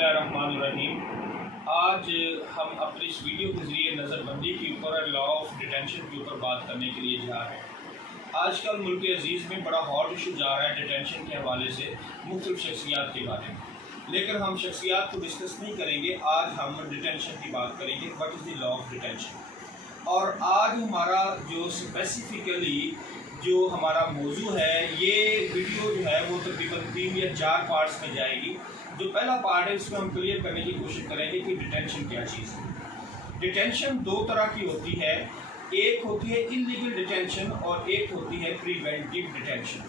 बिस्मिल्लाहिर्रहमानिर्रहीम। आज हम अपनी इस वीडियो के ज़रिए नज़रबंदी के ऊपर लॉ ऑफ डिटेंशन के ऊपर बात करने के लिए जा रहे हैं। आजकल मुल्क अजीज़ में बड़ा हॉट इशू जा रहा है डिटेंशन के हवाले से मुख्तलिफ़ शख्सियात के बारे में, लेकिन हम शख्सियात को डिस्कस नहीं करेंगे। आज हम डिटेंशन की बात करेंगे, what is the law of detention. और आज हमारा जो स्पेसिफ़िकली जो हमारा मौजू है, ये वीडियो जो है वो तकरीबन 3 या 4 पार्ट्स में जाएगी। जो पहला पार्ट है उसमें हम क्लियर करने की कोशिश करेंगे कि डिटेंशन क्या चीज़ है। डिटेंशन दो तरह की होती है, एक होती है इलीगल डिटेंशन और एक होती है प्रिवेंटिव डिटेंशन।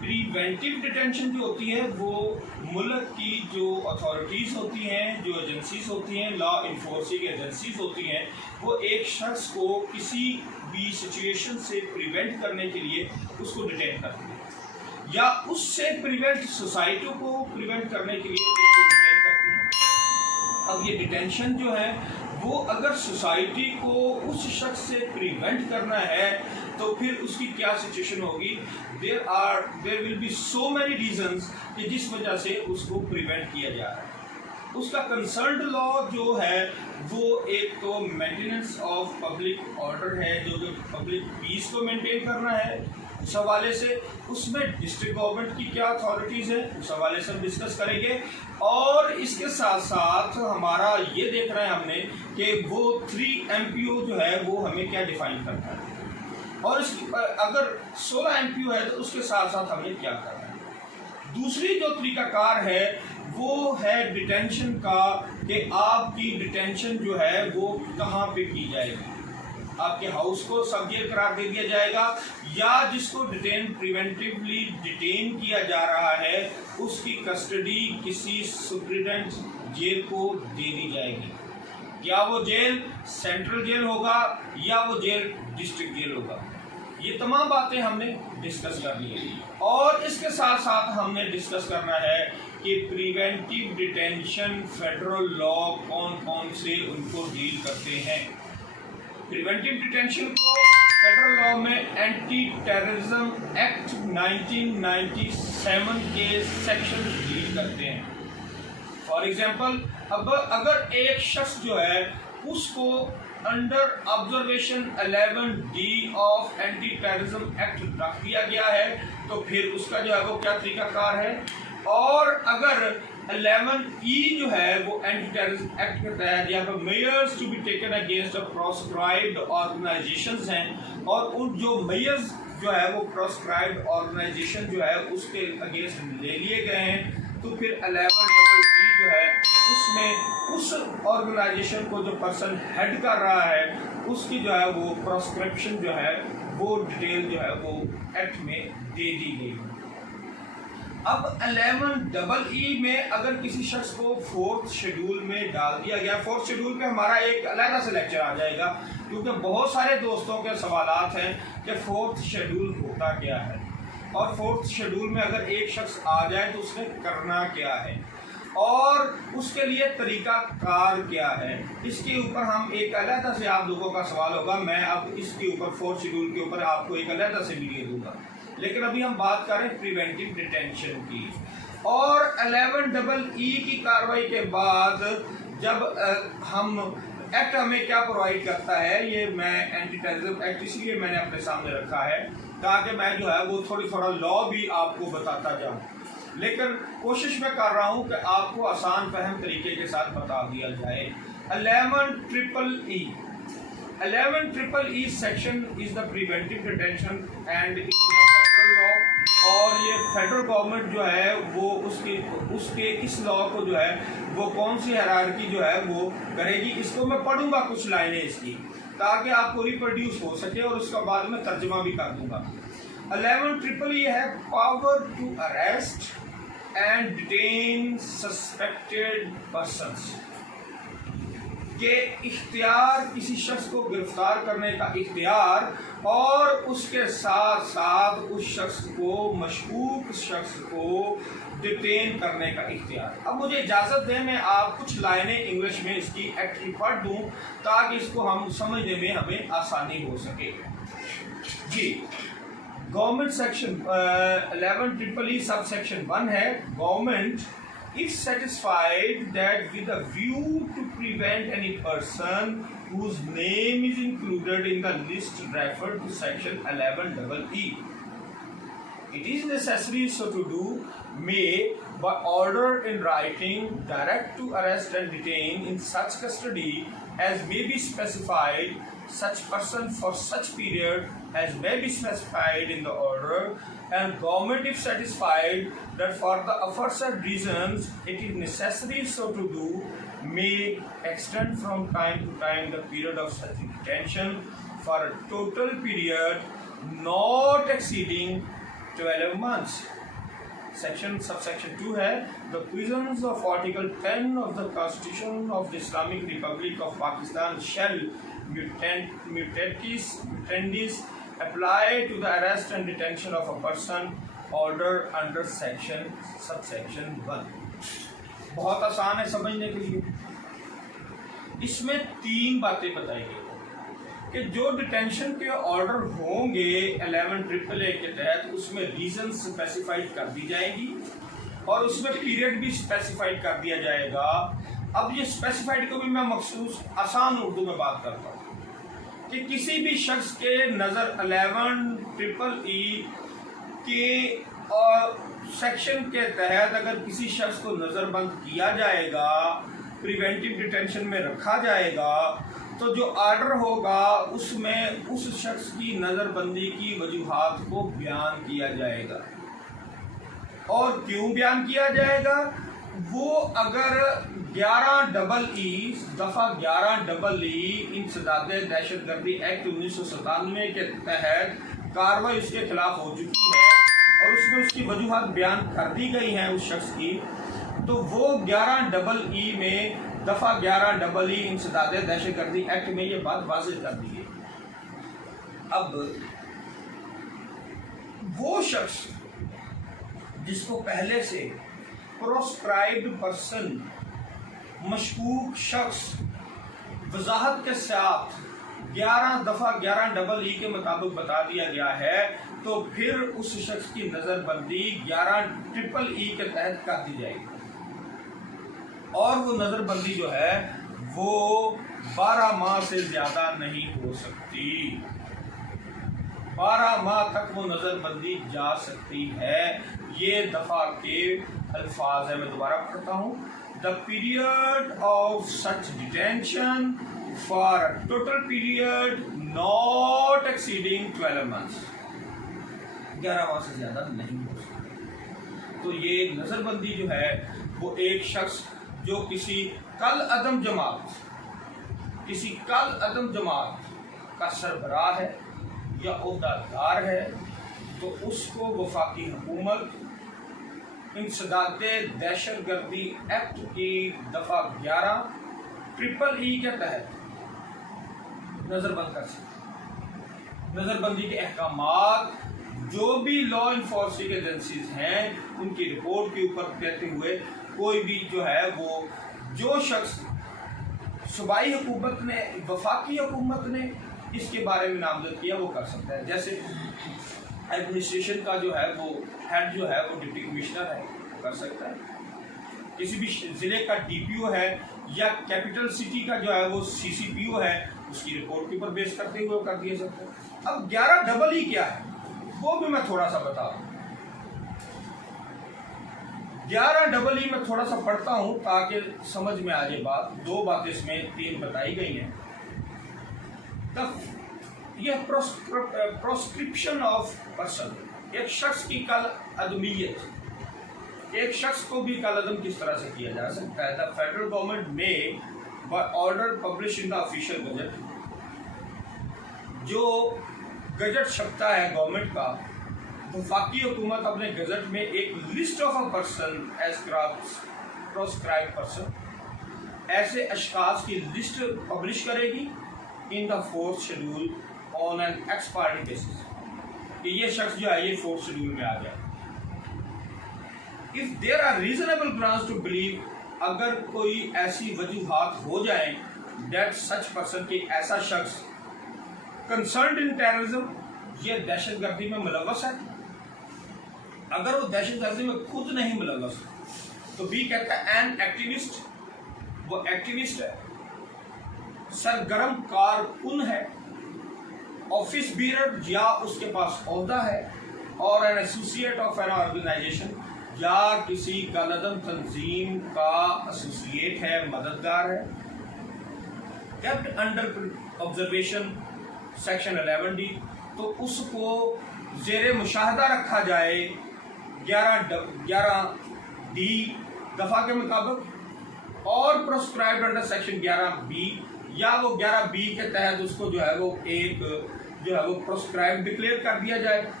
प्रिवेंटिव डिटेंशन जो होती है वो मुल्क की जो अथॉरिटीज़ होती हैं, जो एजेंसीज होती हैं, लॉ इन्फोर्सिंग एजेंसीज होती हैं, वो एक शख्स को किसी भी सिचुएशन से प्रिवेंट करने के लिए उसको डिटेन करती है, या उससे प्रिवेंट सोसाइटी को प्रिवेंट करने के लिए उसको डिटेन करती है। अब ये डिटेंशन जो है वो अगर सोसाइटी को उस शख्स से प्रिवेंट करना है तो फिर उसकी क्या सिचुएशन होगी। There will be so many reasons कि जिस वजह से उसको प्रिवेंट किया जा रहा है। उसका कंसर्न्ड लॉ जो है वो एक तो मेंटेनेंस ऑफ पब्लिक ऑर्डर है, जो पब्लिक पीस को मेंटेन करना है। उस हवाले से उसमें डिस्ट्रिक्ट गवर्नमेंट की क्या अथॉरिटीज़ है, उस हवाले से हम डिस्कस करेंगे। और इसके साथ साथ हमारा ये देख रहे हैं हमने कि वो 3 MPO जो है वो हमें क्या डिफाइन करता है, और इसकी अगर 16 MPO है तो उसके साथ साथ हमें क्या करना है। दूसरी जो तरीकाकार है वो है डिटेंशन का, कि आपकी डिटेंशन जो है वो कहाँ पे की जाएगी। आपके हाउस को सब जेल करार दे दिया जाएगा, या जिसको प्रिवेंटिवली डिटेन किया जा रहा है उसकी कस्टडी किसी सुप्रीडेंट जेल को दे दी जाएगी। या वो जेल सेंट्रल जेल होगा या वो जेल डिस्ट्रिक्ट जेल होगा। ये तमाम बातें हमने डिस्कस करनी है, और इसके साथ साथ हमने डिस्कस करना है कि प्रिवेंटिव डिटेंशन फेडरल लॉ कौन कौन से उनको डील करते हैं। प्रिवेंटिव डिटेंशन को फेडरल लॉ में एंटी टेररिज्म एक्ट 1997 के सेक्शन डील करते हैं। फॉर एग्जांपल, अब अगर एक शख्स जो है उसको under observation 11D of anti terrorism act रख दिया गया है तो फिर उसका जो है वो क्या तरीकाकार है। और अगर 11E जो है वो एंटी टेररिज्म एक्ट के तहत यहाँ पर measures to be taken against proscribed organisations हैं, और उन जो मेजर्स जो है वो प्रोस्क्राइब्ड ऑर्गेनाइजेशन जो है उसके अगेंस्ट ले लिए गए हैं, तो फिर 11EE जो है उसमें उस ऑर्गेनाइजेशन को जो पर्सन हेड कर रहा है उसकी जो है वो प्रोस्क्रिप्शन जो है वो डिटेल जो है वो एक्ट में दे दी गई। अब 11EE में अगर किसी शख्स को 4th शेड्यूल में डाल दिया गया, 4th शेड्यूल पे हमारा एक अलग से लेक्चर आ जाएगा, क्योंकि बहुत सारे दोस्तों के सवालात हैं कि 4th शेड्यूल होता क्या है, और 4th शेड्यूल में अगर एक शख्स आ जाए तो उसने करना क्या है और उसके लिए तरीका कार क्या है। इसके ऊपर हम एक अलग से, आप लोगों का सवाल होगा, मैं अब इसके ऊपर 4th शेड्यूल के ऊपर आपको एक अलग से वीडियो दूंगा, लेकिन अभी हम बात करें प्रिवेंटिव डिटेंशन की। और 11EE की कार्रवाई के बाद जब हम एक्ट हमें क्या प्रोवाइड करता है, ये मैं एंटी टेररिज्म एक्ट इसलिए मैंने अपने सामने रखा है ताकि मैं जो है वो थोड़ा लॉ भी आपको बताता जाऊँ, लेकिन कोशिश मैं कर रहा हूँ कि आपको आसान फहम तरीके के साथ बता दिया जाए। 11EE section is the preventive detention and it is a federal law, और ये फेडरल गवर्नमेंट जो है वो उसके इस लॉ को जो है वो कौन सी हायरार्की जो है वो करेगी। इसको मैं पढ़ूंगा कुछ लाइनें इसकी, ताकि आपको रिप्रोड्यूस हो सके, और उसका बाद में तर्जुमा भी कर दूंगा। 11EE है power to arrest and detain suspected persons, के इख्तियार, किसी शख्स को गिरफ्तार करने का इख्तियार, और उसके साथ साथ उस शख्स को, मशकूक शख्स को डिटेन करने का इख्तियार। अब मुझे इजाज़त दें मैं आप कुछ लाइनें इंग्लिश में इसकी एक्ट की पढ़ दूँ ताकि इसको हम समझने में हमें आसानी हो सके। जी, government section 11EE sub section 1 है, government if satisfied that with a view to prevent any person whose name is included in the list referred to section 11EE, it is necessary so to do, may by order in writing direct to arrest and detain in such custody as may be specified such person for such period as may be specified in the order, and government if satisfied that for the aforesaid reasons it is necessary so to do, may extend from time to time the period of such detention for a total period not exceeding 12 months. Subsection 2 है, the provisions of Article 10 of the Constitution of the Islamic Republic of Pakistan shall mutatis apply to the arrest and detention of a person ordered under subsection 1. बहुत आसान है समझने के लिए। इसमें 3 बातें बताई गई कि जो डिटेंशन के ऑर्डर होंगे 11AA के तहत उसमें रीजन स्पेसिफाइड कर दी जाएगी और उसमें पीरियड भी स्पेसिफाइड कर दिया जाएगा। अब ये स्पेसिफाइड को भी मैं मखसूस आसान उर्दू में बात करता हूँ कि किसी भी शख्स के नज़र 11EE के सेक्शन के तहत अगर किसी शख्स को नज़रबंद किया जाएगा, प्रिवेंटिव डिटेंशन में रखा जाएगा, तो जो ऑर्डर होगा उसमें उस शख्स की नज़रबंदी की वजूहात को बयान किया जाएगा। और क्यों बयान किया जाएगा? वो अगर 11EE दफ़ा 11EE इंसदाद दहशतगर्दी एक्ट 1997 के तहत कार्रवाई उसके खिलाफ हो चुकी है और उसमें उसकी वजूहात बयान कर दी गई हैं उस शख्स की, तो वो 11EE में दफ़ा 11EE इंसदाद दहशतगर्दी एक्ट में ये बात वाज़ेह कर दी गई। अब वो शख्स जिसको पहले से प्रोस्क्राइब्ड पर्सन मशकूक शख्स वजाहत के साथ 11 दफ़ा 11EE के मुताबिक बता दिया गया है, तो फिर उस शख्स की नज़रबंदी 11EE के तहत कर दी जाएगी और वो नज़रबंदी जो है वो 12 माह से ज़्यादा नहीं हो सकती। 12 माह तक वो नज़रबंदी जा सकती है। ये दफ़ा के अल्फाज है, मैं दोबारा पढ़ता हूँ। The period of such detention for a total period not exceeding 12 months, 11 माह से ज़्यादा नहीं हो सकती। तो ये नज़रबंदी जो है वो एक शख्स जो किसी कल अदम जमात का सरबराह है या ओहदादार है, तो उसको वफाकी हुकूमत इंसदाद दहशतगर्दी एक्ट की दफ़ा 11EE के तहत नज़रबंद कर सकती। नज़रबंदी के अहकामात जो भी लॉ इन्फोर्सिंग एजेंसीज हैं उनकी रिपोर्ट के ऊपर कहते हुए कोई भी जो है वो जो शख्स सूबाई हुकूमत ने वफाकी हुकूमत ने इसके बारे में नामजद किया वो कर सकता है। जैसे एडमिनिस्ट्रेशन का जो है वो हेड जो है वो डिप्टी कमिश्नर है, कर सकता है। किसी भी ज़िले का DPO है या कैपिटल सिटी का जो है वो CCPO है, उसकी रिपोर्ट के ऊपर बेस करते हुए कर दिया सकता है। अब 11EE क्या है वो भी मैं थोड़ा सा बता दूँ। 11EE में थोड़ा सा पढ़ता हूँ ताकि समझ में आ जाए बात। 2 बातें इसमें 3 बताई गई हैं। तब यह प्रोस्क्रिप्शन ऑफ पर्सन, एक शख्स की कल अदमियत, एक शख्स को भी कल अदम किस तरह से किया जा सकता है। द फेडरल गवर्नमेंट में by order publish in the official gazette, जो गजट छपता है गवर्नमेंट का, वफाकी हुकूमत अपने गजट में एक list of a person as proscribe person, ऐसे अशखास की लिस्ट पब्लिश करेगी इन द 4th schedule on an ex parte basis, कि ये शख्स जो है ये 4th शेड्यूल में आ जाए। If there are reasonable grounds to believe, अगर कोई ऐसी वजूहात हो जाए दैट सच पर्सन की ऐसा शख्स कंसर्न्ड इन टेररिज्म, ये दहशतगर्दी में मुलव्वस है, अगर वो दहशतगर्दी में खुद नहीं मुलव्वस तो बी कहता है एन एक्टिविस्ट, वो एक्टिविस्ट है। सरगर्म कारकुन है, ऑफिस बीरर या उसके पास ओहदा है, और an associate of an organisation या किसी कालदम तंजीम का एसोसिएट है, मददगार है। Kept under observation section 11D, तो उसको जेर मुशाहदा रखा जाए 11D दफा के मुताबिक, और प्रोस्क्राइब्ड अंडर सेक्शन 11B, या वो 11B के तहत उसको जो है वो एक जो है वो प्रोस्क्राइब डिक्लेयर कर दिया जाए।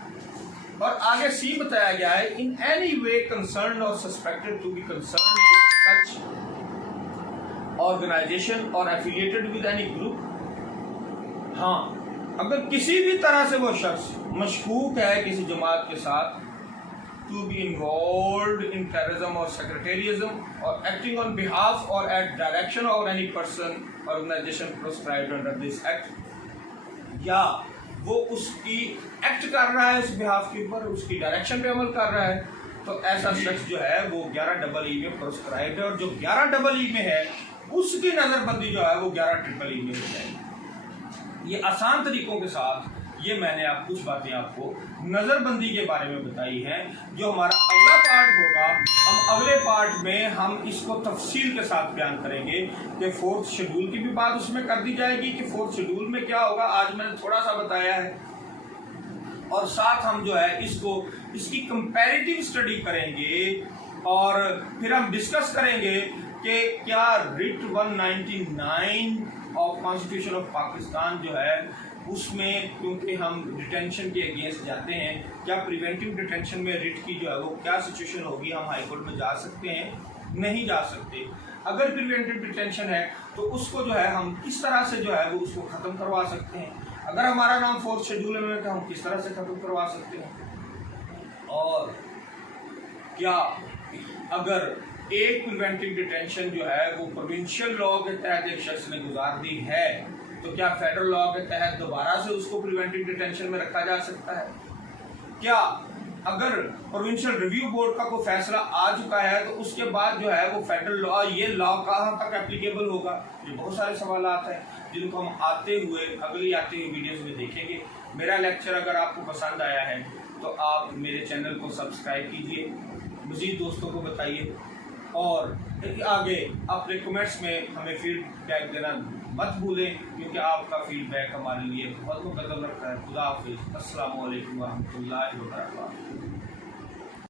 और आगे सी बताया गया है इन एनी वे कंसर्न और suspected to be concern with such organisation और एफिलिएटेड विद एनी ग्रुप। हाँ, अगर किसी भी तरह से वो शख्स मशकूक है किसी जमात के साथ, to be involve in terrorism और सेक्रेटेरिज्म और एक्टिंग ऑन बिहाफ और at direction of any person organisation proscribed under this act, या वो उसकी एक्ट कर रहा है उस बिहाफ के ऊपर, उसकी डायरेक्शन पे अमल कर रहा है, तो ऐसा शख्स जो है वो 11EE में प्रोस्क्राइब्ड है। और जो 11EE में है उसकी नज़रबंदी जो है वो 11EE में हो जाएगी। ये आसान तरीकों के साथ ये मैंने आप कुछ बातें आपको नज़रबंदी के बारे में बताई हैं। जो हमारा अगला पार्ट होगा, हम अगले पार्ट में हम इसको तफसील के साथ बयान करेंगे कि 4th शेड्यूल की भी बात उसमें कर दी जाएगी कि 4th शेड्यूल में क्या होगा। आज मैंने थोड़ा सा बताया है, और साथ हम जो है इसकी कंपैरेटिव स्टडी करेंगे, और फिर हम डिस्कस करेंगे कि क्या writ 199 of constitution of Pakistan जो है उसमें, क्योंकि हम डिटेंशन के अगेंस्ट जाते हैं, क्या प्रिवेंटिव डिटेंशन में रिट की जो है वो क्या सिचुएशन होगी, हम हाई कोर्ट में जा सकते हैं, नहीं जा सकते। अगर प्रिवेंटिव डिटेंशन है तो उसको जो है हम किस तरह से जो है वो उसको ख़त्म करवा सकते हैं। अगर हमारा नाम 4th शेड्यूल में तो हम किस तरह से ख़त्म करवा सकते हैं। और क्या अगर एक प्रिवेंटिव डिटेंशन जो है वो प्रोविंशियल लॉ के तहत एक शख्स ने गुजार दी है, तो क्या फेडरल लॉ के तहत दोबारा से उसको प्रिवेंटिव डिटेंशन में रखा जा सकता है। क्या अगर प्रोविंशियल रिव्यू बोर्ड का कोई फैसला आ चुका है तो उसके बाद जो है वो फेडरल लॉ, ये लॉ कहाँ तक एप्लीकेबल होगा। ये बहुत सारे सवाल हैं जिनको हम आते हुए वीडियोस में देखेंगे। मेरा लेक्चर अगर आपको पसंद आया है तो आप मेरे चैनल को सब्सक्राइब कीजिए, मज़ीद दोस्तों को बताइए, और आगे अपने कमेंट्स में हमें फीडबैक देना मत भूलें, क्योंकि आपका फीडबैक हमारे लिए बहुत मुकद्दम रखता है। खुदा हाफिज़। अस्सलामु अलैकुम व रहमतुल्लाहि व बरकातहू।